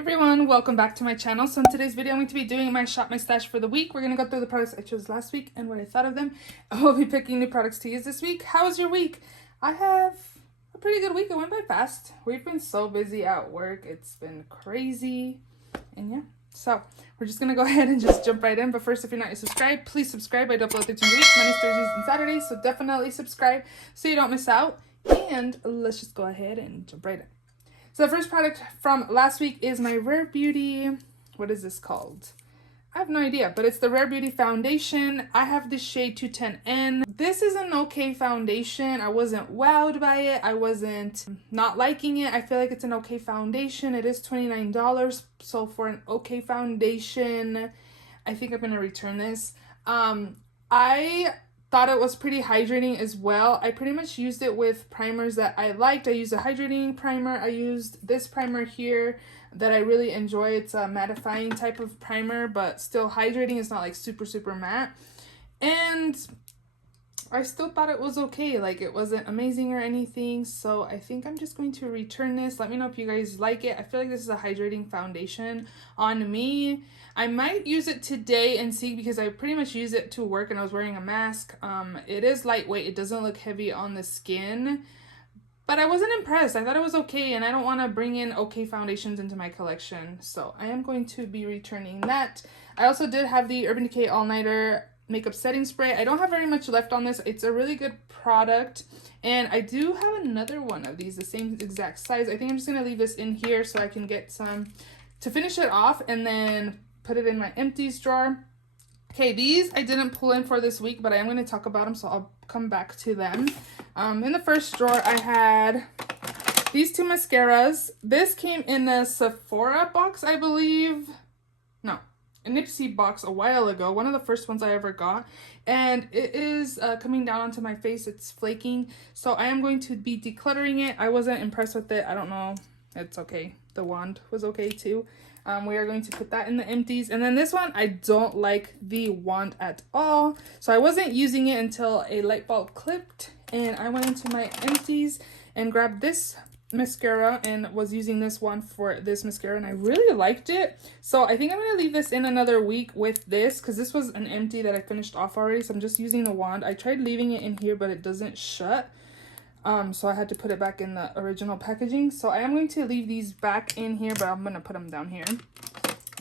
Everyone, welcome back to my channel. So in today's video, I'm going to be doing my shop my stash for the week. We're going to go through the products I chose last week and what I thought of them. I will be picking new products to use this week. How was your week? I have a pretty good week. It went by fast. We've been so busy at work. It's been crazy. And yeah, so we're just going to go ahead and just jump right in. But first, if you're not yet subscribed, please subscribe. I do upload 13 weeks, Mondays, Thursdays, and Saturdays. So definitely subscribe so you don't miss out. And let's just go ahead and jump right in. So the first product from last week is my Rare Beauty, what is this called? I have no idea, but it's the Rare Beauty foundation. I have the shade 210N. This is an okay foundation. I wasn't wowed by it. I wasn't not liking it. I feel like it's an okay foundation. It is $29. So for an okay foundation, I think I'm going to return this. I thought it was pretty hydrating as well. I pretty much used it with primers that I liked. I used a hydrating primer. I used this primer here that I really enjoy. It's a mattifying type of primer, but still hydrating. It's not like super matte. And I still thought it was okay. Like, it wasn't amazing or anything. So I think I'm just going to return this. Let me know if you guys like it. I feel like this is a hydrating foundation on me. I might use it today and see, because I pretty much use it to work and I was wearing a mask. It is lightweight. It doesn't look heavy on the skin, but I wasn't impressed. I thought it was okay, and I don't want to bring in okay foundations into my collection. So I am going to be returning that. I also did have the Urban Decay All Nighter makeup setting spray. I don't have very much left on this. It's a really good product, and I do have another one of these, the same exact size. I think I'm just going to leave this in here so I can get some to finish it off and then put it in my empties drawer. Okay, these I didn't pull in for this week, but I am going to talk about them, so I'll come back to them. In the first drawer, I had these two mascaras. This came in a Sephora box, I believe. No, a Nipsey box a while ago. One of the first ones I ever got. And it is coming down onto my face. It's flaking. So I am going to be decluttering it. I wasn't impressed with it. I don't know. It's okay. The wand was okay too. We are going to put that in the empties. And then this one, I don't like the wand at all. So I wasn't using it until a light bulb clipped. And I went into my empties and grabbed this mascara and was using this one for this mascara. And I really liked it. So I think I'm going to leave this in another week with this, because this was an empty that I finished off already. So I'm just using the wand. I tried leaving it in here, but it doesn't shut. So I had to put it back in the original packaging. So I am going to leave these back in here, but I'm going to put them down here.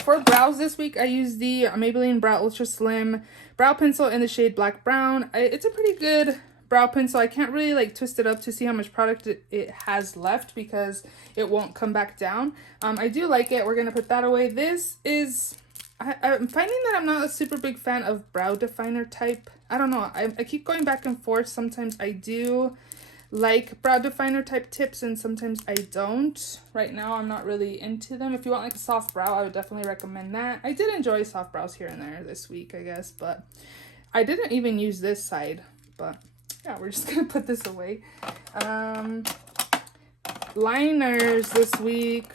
For brows this week, I used the Maybelline Brow Ultra Slim Brow Pencil in the shade Black Brown. It's a pretty good brow pencil. I can't really like twist it up to see how much product it has left, because it won't come back down. I do like it. We're going to put that away. This is... I'm finding that I'm not a super big fan of brow definer type. I don't know. I keep going back and forth. Sometimes I do like brow definer type tips and sometimes I don't. Right now I'm not really into them. If you want like a soft brow, I would definitely recommend that. I did enjoy soft brows here and there this week, I guess, but I didn't even use this side. But yeah, we're just gonna put this away. Liners this week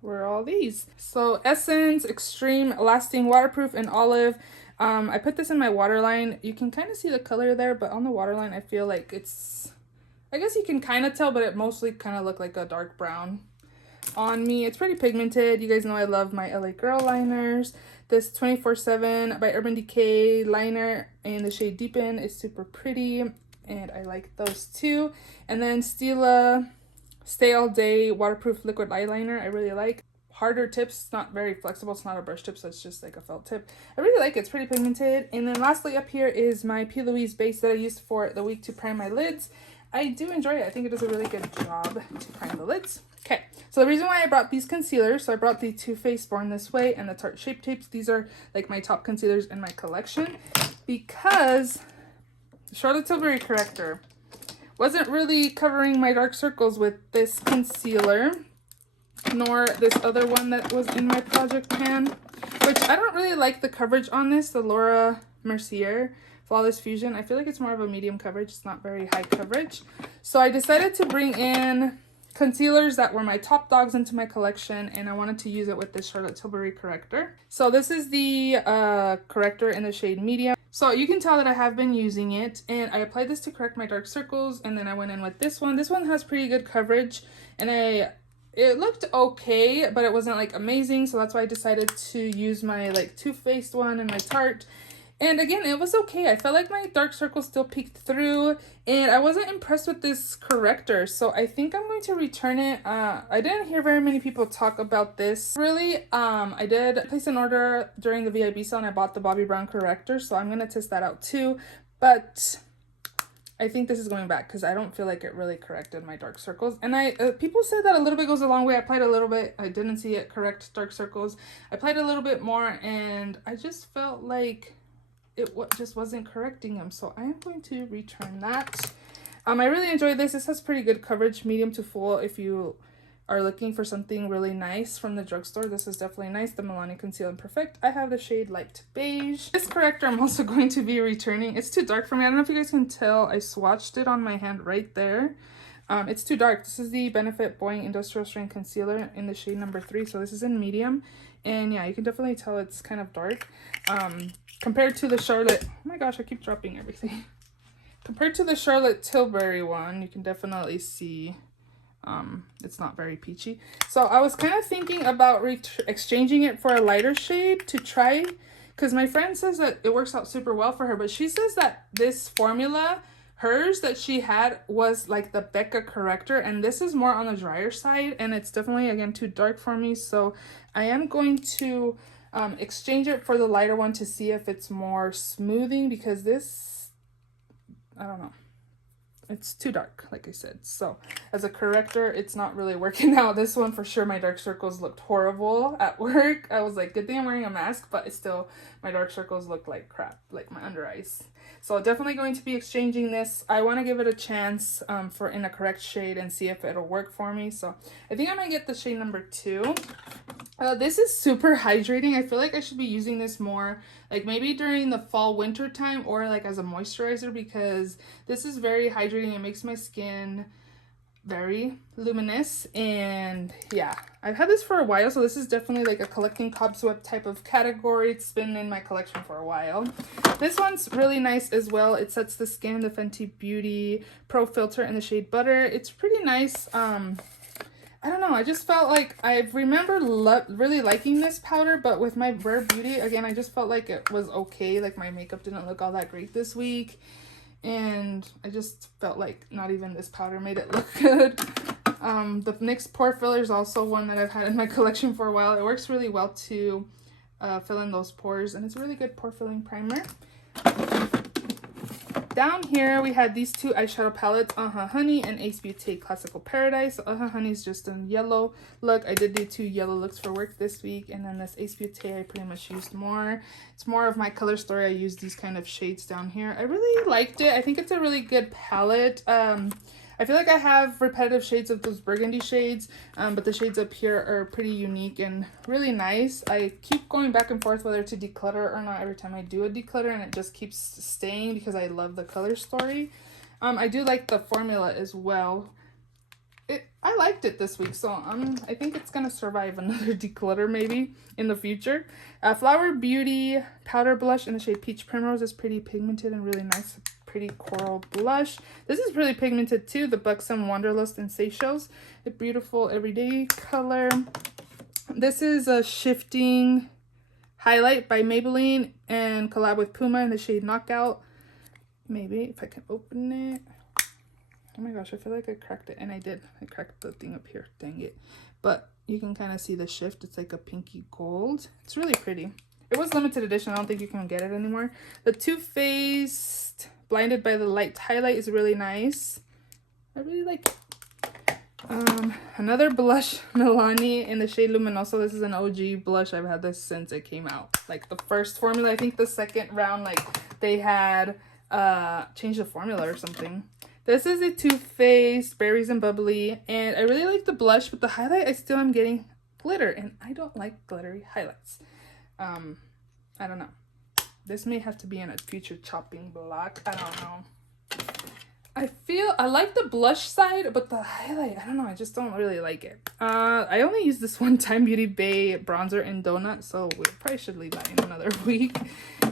were all these. So Essence Extreme Lasting Waterproof and Olive. I put this in my waterline. You can kind of see the color there, but on the waterline I feel like it's, I guess you can kind of tell, but it mostly kind of looked like a dark brown on me. It's pretty pigmented. You guys know I love my LA Girl liners. This 24/7 by Urban Decay liner in the shade Deepen is super pretty, and I like those too. And then Stila Stay All Day Waterproof Liquid Eyeliner, I really like. Harder tips, it's not very flexible, it's not a brush tip, so it's just like a felt tip. I really like it, it's pretty pigmented. And then lastly up here is my P. Louise base that I used for the week to prime my lids. I do enjoy it. I think it does a really good job to prime the lids. Okay, so the reason why I brought these concealers, so I brought the Too Faced Born This Way and the Tarte Shape Tapes. These are like my top concealers in my collection, because Charlotte Tilbury Corrector wasn't really covering my dark circles with this concealer, nor this other one that was in my project pan, which I don't really like the coverage on this, the Laura Mercier Flawless Fusion. I feel like it's more of a medium coverage. It's not very high coverage. So I decided to bring in concealers that were my top dogs into my collection, and I wanted to use it with this Charlotte Tilbury Corrector. So this is the corrector in the shade Medium. So you can tell that I have been using it, and I applied this to correct my dark circles, and then I went in with this one. This one has pretty good coverage, and I it looked okay, but it wasn't like amazing, so that's why I decided to use my like Too Faced one and my Tarte. And again, it was okay. I felt like my dark circles still peeked through, and I wasn't impressed with this corrector, so I think I'm going to return it. I didn't hear very many people talk about this. Really, I did place an order during the VIB sale, and I bought the Bobbi Brown corrector, so I'm going to test that out too. But I think this is going back because I don't feel like it really corrected my dark circles. And people said that a little bit goes a long way. I applied a little bit. I didn't see it correct dark circles. I applied a little bit more, and I just felt like it just wasn't correcting them, so I am going to return that. I really enjoyed this. This has pretty good coverage, medium to full. If you are looking for something really nice from the drugstore, this is definitely nice. The Milani Conceal and Perfect. I have the shade Light Beige. This corrector I'm also going to be returning. It's too dark for me. I don't know if you guys can tell. I swatched it on my hand right there. It's too dark. This is the Benefit Boing Industrial Strength Concealer in the shade number 3. So this is in medium. And yeah, you can definitely tell it's kind of dark. Compared to the Charlotte, oh my gosh, I keep dropping everything. Compared to the Charlotte Tilbury one, you can definitely see it's not very peachy. So I was kind of thinking about exchanging it for a lighter shade to try, because my friend says that it works out super well for her, but she says that this formula, hers that she had, was like the Becca Corrector, and this is more on the drier side, and it's definitely, again, too dark for me. So I am going to exchange it for the lighter one to see if it's more smoothing, because this, I don't know, it's too dark, like I said. So as a corrector, it's not really working out. This one for sure, my dark circles looked horrible at work. I was like, good thing I'm wearing a mask, but it's still, my dark circles look like crap, like my under eyes. So definitely going to be exchanging this. I want to give it a chance for in a correct shade and see if it'll work for me. So I think I might get the shade number 2. This is super hydrating. I feel like I should be using this more, like maybe during the fall winter time, or like as a moisturizer, because this is very hydrating. It makes my skin very luminous. And yeah, I've had this for a while, so this is definitely like a collecting cobweb type of category. It's been in my collection for a while. This one's really nice as well. It sets the skin, the Fenty Beauty Pro Filter in the shade Butter. It's pretty nice. I don't know, I just felt like I remember really liking this powder, but with my Rare Beauty, again, I just felt like it was okay. Like my makeup didn't look all that great this week, and I just felt like not even this powder made it look good. The NYX Pore Filler is also one that I've had in my collection for a while. It works really well to fill in those pores, and it's a really good pore filling primer. Down here, we had these 2 eyeshadow palettes, Honey and Ace Beauty Classical Paradise. So Honey is just a yellow look. I did do 2 yellow looks for work this week, and then this Ace Beauty I pretty much used more. It's more of my color story. I used these kind of shades down here. I really liked it. I think it's a really good palette. I feel like I have repetitive shades of those burgundy shades, but the shades up here are pretty unique and really nice. I keep going back and forth whether to declutter or not every time I do a declutter, and it just keeps staying because I love the color story. I do like the formula as well. I liked it this week, so I think it's gonna survive another declutter maybe in the future. Flower Beauty Powder Blush in the shade Peach Primrose is pretty pigmented and really nice. Pretty coral blush. This is really pigmented too. The Buxom Wanderlust and Seychelles, a beautiful everyday color. This is a Shifting Highlight by Maybelline and collab with Puma in the shade Knockout. Maybe if I can open it. Oh my gosh, I feel like I cracked it, and I did. I cracked the thing up here, dang it. But you can kind of see the shift. It's like a pinky gold. It's really pretty. It was limited edition. I don't think you can get it anymore. The Too Faced Blinded by the Light highlight is really nice. I really like it. Another blush, Milani in the shade Luminoso. This is an OG blush. I've had this since it came out. Like the first formula, I think the second round, like they had changed the formula or something. This is a Too Faced Berries and Bubbly, and I really like the blush, but the highlight I still am getting glitter, and I don't like glittery highlights. I don't know. This may have to be in a future chopping block. I don't know. I like the blush side, but the highlight, I don't know. I just don't really like it. I only used this one time, Beauty Bay bronzer in Donut, so we probably should leave that in another week.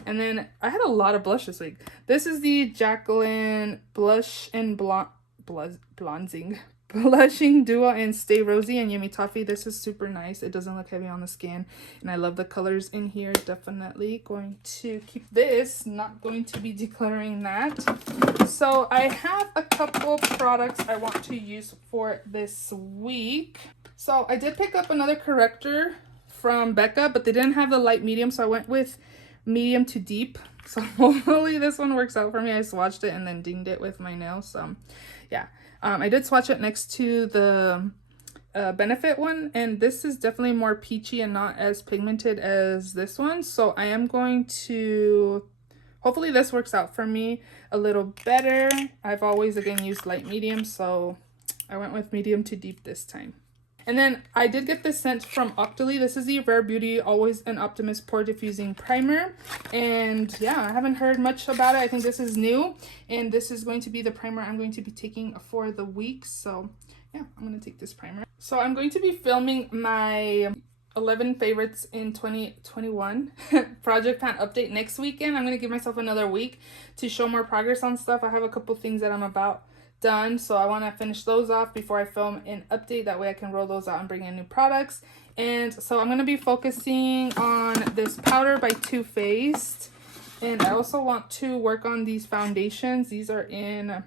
And then I had a lot of blush this week. This is the Jacqueline Blush and Bronzing Blushing Duo in Stay Rosy and Yummy Toffee. This is super nice. It doesn't look heavy on the skin. And I love the colors in here. Definitely going to keep this. Not going to be decluttering that. So I have a couple products I want to use for this week. So I did pick up another corrector from Becca, but they didn't have the light medium. So I went with medium to deep. So hopefully this one works out for me. I swatched it and then dinged it with my nails. So yeah. I did swatch it next to the Benefit one, and this is definitely more peachy and not as pigmented as this one. So I am going to, hopefully this works out for me a little better. I've always, again, used light medium, so I went with medium to deep this time. And then I did get this scent from Octoly. This is the Rare Beauty Always an Optimist Pore Diffusing Primer. And yeah, I haven't heard much about it. I think this is new. And this is going to be the primer I'm going to be taking for the week. So yeah, I'm going to take this primer. So I'm going to be filming my 11 favorites in 2021 project pan update next weekend. I'm going to give myself another week to show more progress on stuff. I have a couple things that I'm about done, so I want to finish those off before I film an update. That way I can roll those out and bring in new products. And so I'm going to be focusing on this powder by Too Faced, and I also want to work on these foundations. These are in,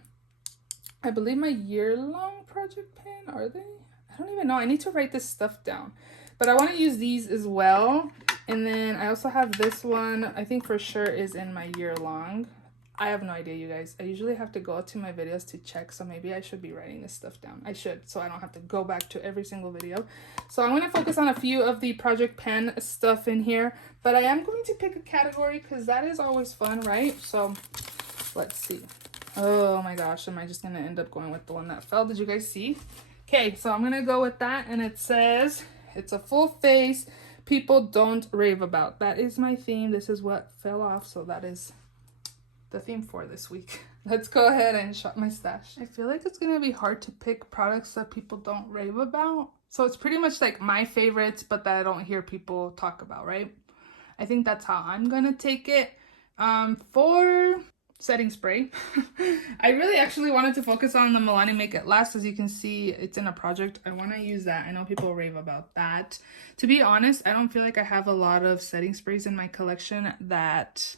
I believe, my year-long project pan. Are they? I don't even know. I need to write this stuff down, but I want to use these as well. And then I also have this one, I think for sure is in my year-long. I have no idea, you guys. I usually have to go to my videos to check, so maybe I should be writing this stuff down. I should, so I don't have to go back to every single video. So I'm going to focus on a few of the Project Pen stuff in here, but I am going to pick a category because that is always fun, right? So let's see. Oh my gosh, am I just going to end up going with the one that fell? Did you guys see? Okay, so I'm going to go with that, and it says it's a full face people don't rave about. That is my theme. This is what fell off, so that is the theme for this week. Let's go ahead and shop my stash. I feel like it's gonna be hard to pick products that people don't rave about. So it's pretty much like my favorites, but that I don't hear people talk about, right? I think that's how I'm gonna take it. For setting spray, I really actually wanted to focus on the Milani Make It Last. As you can see, it's in a project. I want to use that. I know people rave about that. To be honest, I don't feel like I have a lot of setting sprays in my collection that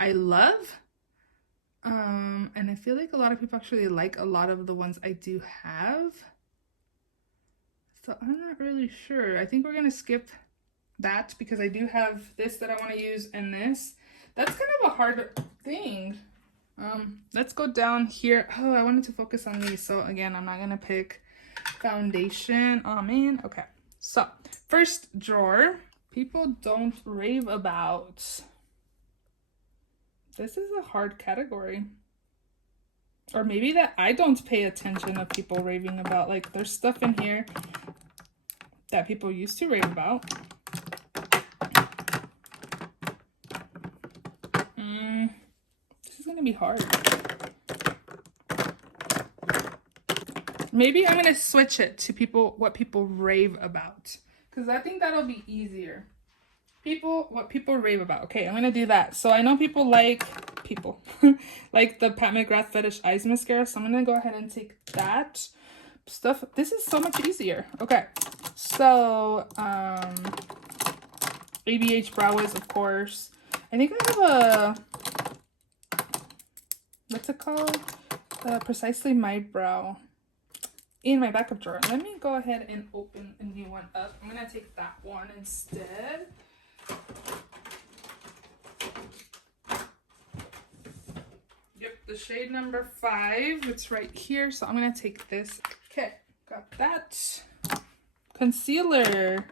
I love. And I feel like a lot of people actually like a lot of the ones I do have. So I'm not really sure. I think we're going to skip that because I do have this that I want to use and this. That's kind of a hard thing. Let's go down here. Oh, I wanted to focus on these. So again, I'm not going to pick foundation. Oh man. Okay. So first drawer, people don't rave about. This is a hard category. Or maybe that I don't pay attention of people raving about. Like, there's stuff in here that people used to rave about. This is going to be hard. Maybe I'm going to switch it to what people rave about. Because I think that'll be easier. What people rave about. Okay, I'm gonna do that. So I know people like like the Pat McGrath Fetish Eyes Mascara, so I'm gonna go ahead and take that stuff. This is so much easier. Okay, so ABH Brow Wiz, of course. I think I have a, what's it called? Precisely My Brow in my backup drawer. Let me go ahead and open a new one up. I'm gonna take that one instead. Yep, the shade number 5. It's right here. So I'm gonna take this. Okay, got that. Concealer.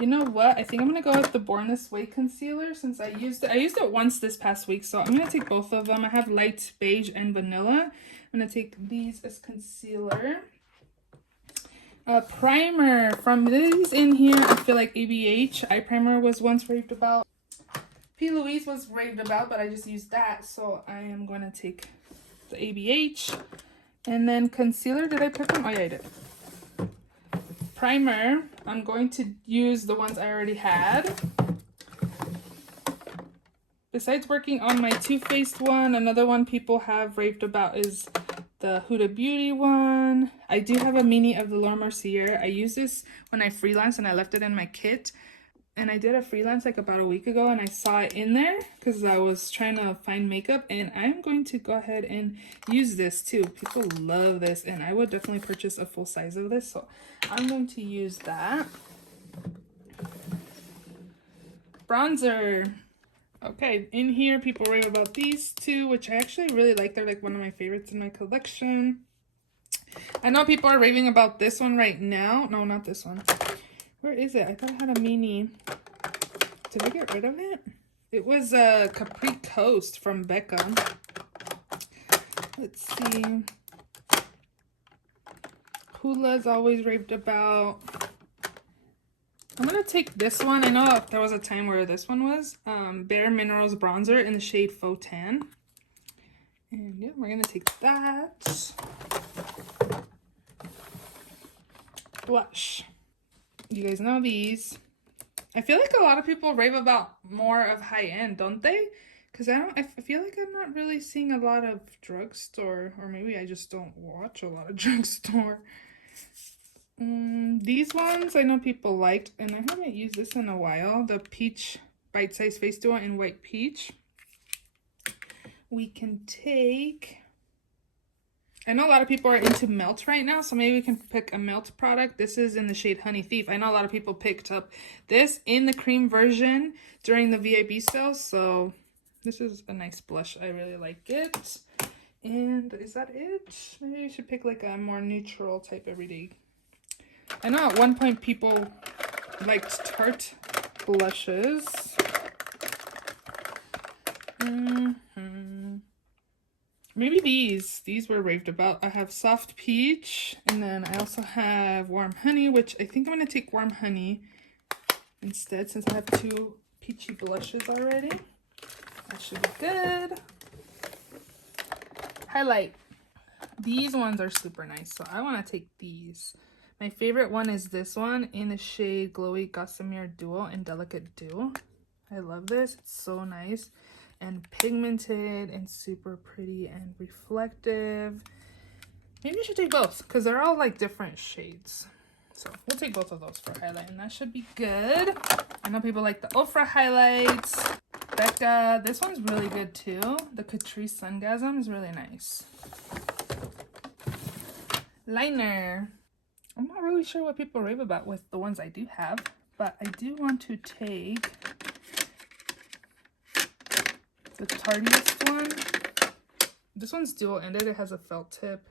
You know what? I think I'm gonna go with the Born This Way concealer since I used it once this past week. So I'm gonna take both of them. I have light beige and vanilla. I'm gonna take these as concealer. Primer from these in here. I feel like ABH eye primer was once raved about. P. Louise was raved about, but I just used that, so I am going to take the ABH. And then concealer, did I pick one? Oh yeah, I did. Primer, I'm going to use the ones I already had. Besides working on my Too Faced one, another one people have raved about is the Huda Beauty one. I do have a mini of the Laura Mercier. I used this when I freelanced and I left it in my kit. And I did a freelance like about a week ago and I saw it in there because I was trying to find makeup, and I'm going to go ahead and use this too. People love this and I would definitely purchase a full size of this, so I'm going to use that. Bronzer. Okay, in here people rave about these two, which I actually really like. They're like one of my favorites in my collection. I know people are raving about this one right now. No, not this one. Where is it? I thought I had a mini. Did I get rid of it? It was a Capri Coast from Becca. Let's see. Hula's always raved about. I'm going to take this one. I know there was a time where this one was. Bare Minerals Bronzer in the shade Faux Tan. And yeah, we're going to take that. Blush. You guys know these. I feel like a lot of people rave about more of high-end, don't they? Because I feel like I'm not really seeing a lot of drugstore, or maybe I just don't watch a lot of drugstore. These ones I know people liked, and I haven't used this in a while. The Peach Bite Size Face Duo in White Peach. We can take... I know a lot of people are into melt right now, so maybe we can pick a melt product. This is in the shade Honey Thief. I know a lot of people picked up this in the cream version during the VIB sale, so this is a nice blush. I really like it. And is that it? Maybe I should pick like a more neutral type everyday. I know at one point people liked Tarte blushes. Maybe these were raved about. I have Soft Peach, and then I also have Warm Honey, which I think I'm going to take Warm Honey instead since I have two peachy blushes already. That should be good. Highlight. These ones are super nice, so I want to take these. My favorite one is this one in the shade Glowy Gossamer Duo in Delicate Dew. I love this. It's so nice and pigmented and super pretty and reflective. Maybe I should take both because they're all like different shades. So we'll take both of those for highlight and that should be good. I know people like the Ofra highlights. Becca, this one's really good too. The Catrice Sungasm is really nice. Liner. I'm not really sure what people rave about with the ones I do have, but I do want to take the tardiest one. This one's dual-ended. It has a felt tip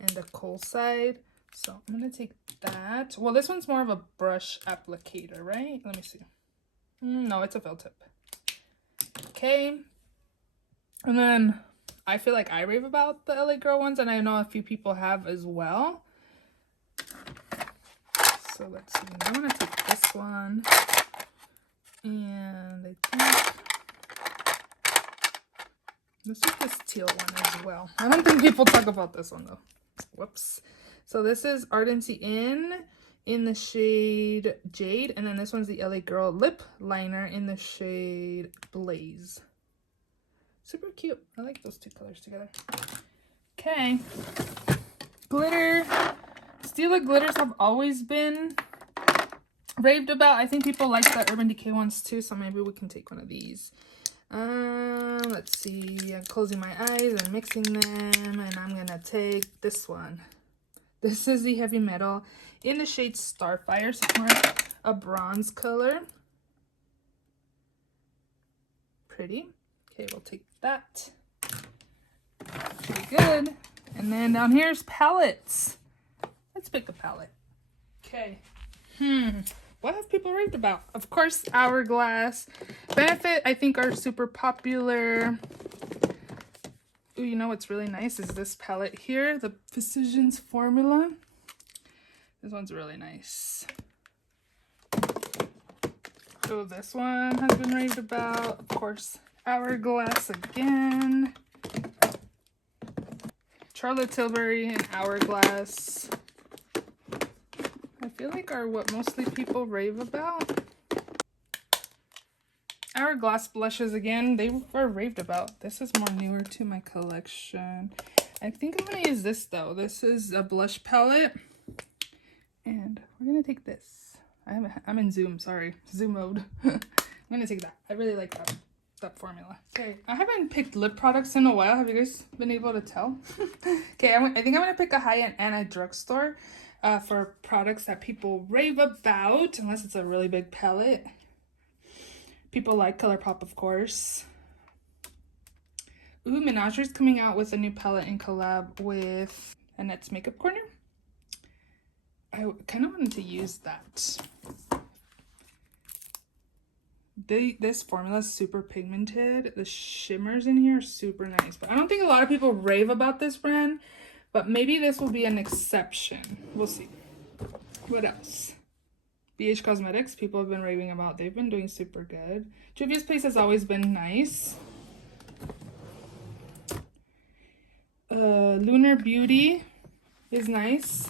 and a kohl side. So I'm going to take that. Well, this one's more of a brush applicator, right? Let me see. No, it's a felt tip. Okay. And then I feel like I rave about the LA Girl ones, and I know a few people have as well. So let's see. I'm going to take this one. And I think let's take this teal one as well. I don't think people talk about this one though. Whoops. So this is Ardency in the shade Jade, and then this one's the LA Girl lip liner in the shade Blaze. Super cute. I like those two colors together. Okay. Glitter. Stila glitters have always been raved about. I think people like the Urban Decay ones too, so maybe we can take one of these. Let's see. I'm closing my eyes and mixing them, and I'm gonna take this one. This is the Heavy Metal in the shade Starfire, so more a bronze color. Pretty. Okay, we'll take that. Pretty good. And then down here's palettes. Let's pick a palette. Okay. What have people raved about? Of course, Hourglass. Benefit, I think, are super popular. Ooh, you know what's really nice is this palette here, the Physicians Formula. This one's really nice. Oh, this one has been raved about. Of course, Hourglass again. Charlotte Tilbury and Hourglass, I feel like are what mostly people rave about. Hourglass blushes again, they were raved about. This is more newer to my collection. I think I'm gonna use this though. This is a blush palette, and we're gonna take this. I'm in Zoom, sorry, Zoom mode. I'm gonna take that. I really like that formula. Okay, I haven't picked lip products in a while. Have you guys been able to tell? Okay, I think I'm gonna pick a high-end and a drugstore for products that people rave about, unless it's a really big palette. People like ColourPop, of course. Ooh, Menagerie's coming out with a new palette in collab with Annette's Makeup Corner. I kind of wanted to use that. This formula is super pigmented. The shimmers in here are super nice. But I don't think a lot of people rave about this brand. But maybe this will be an exception. We'll see. What else? BH Cosmetics, people have been raving about. They've been doing super good. Juvia's Place has always been nice. Lunar Beauty is nice.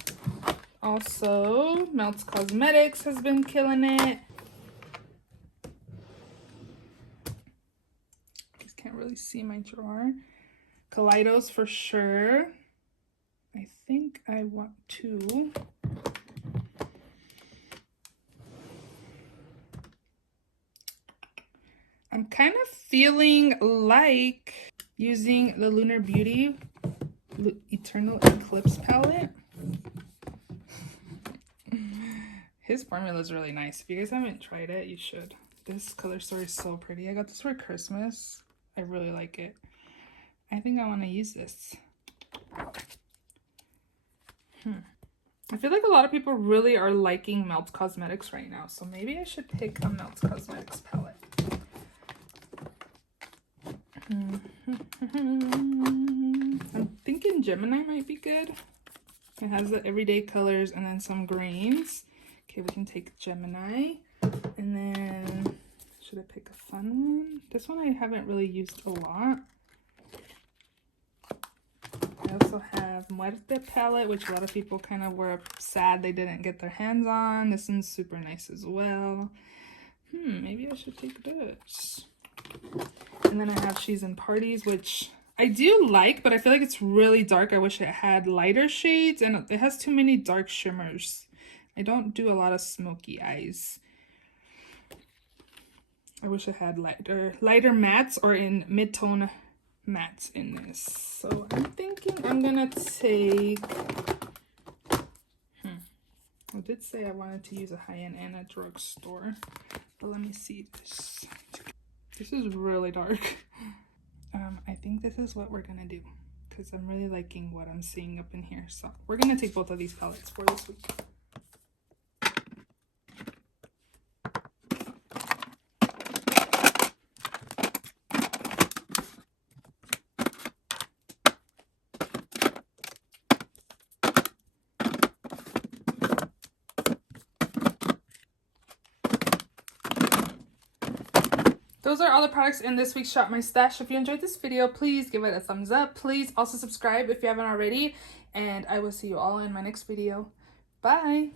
Also, Melts Cosmetics has been killing it. Just can't really see my drawer. Kaleidos for sure. I think I want to. I'm kind of feeling like using the Lunar Beauty Eternal Eclipse palette. His formula is really nice. If you guys haven't tried it, you should. This color story is so pretty. I got this for Christmas. I really like it. I think I want to use this. I feel like a lot of people really are liking Melts Cosmetics right now. So maybe I should pick a Melts Cosmetics palette. I'm thinking Gemini might be good. It has the everyday colors and then some greens. Okay, we can take Gemini. And then, should I pick a fun one? This one I haven't really used a lot. I also have Muerte palette, which a lot of people kind of were sad they didn't get their hands on. This one's super nice as well. Maybe I should take this. And then I have She's in Parties, which I do like, but I feel like it's really dark. I wish it had lighter shades, and it has too many dark shimmers. I don't do a lot of smoky eyes. I wish it had lighter mattes or in mid-tone mattes in this. So I'm thinking I'm gonna take... I did say I wanted to use a high-end and a drugstore, but let me see this. This is really dark. I think this is what we're gonna do because I'm really liking what I'm seeing up in here. So we're gonna take both of these palettes for this week. Those are all the products in this week's Shop My Stash. If you enjoyed this video, please give it a thumbs up. Please also subscribe if you haven't already. And I will see you all in my next video. Bye!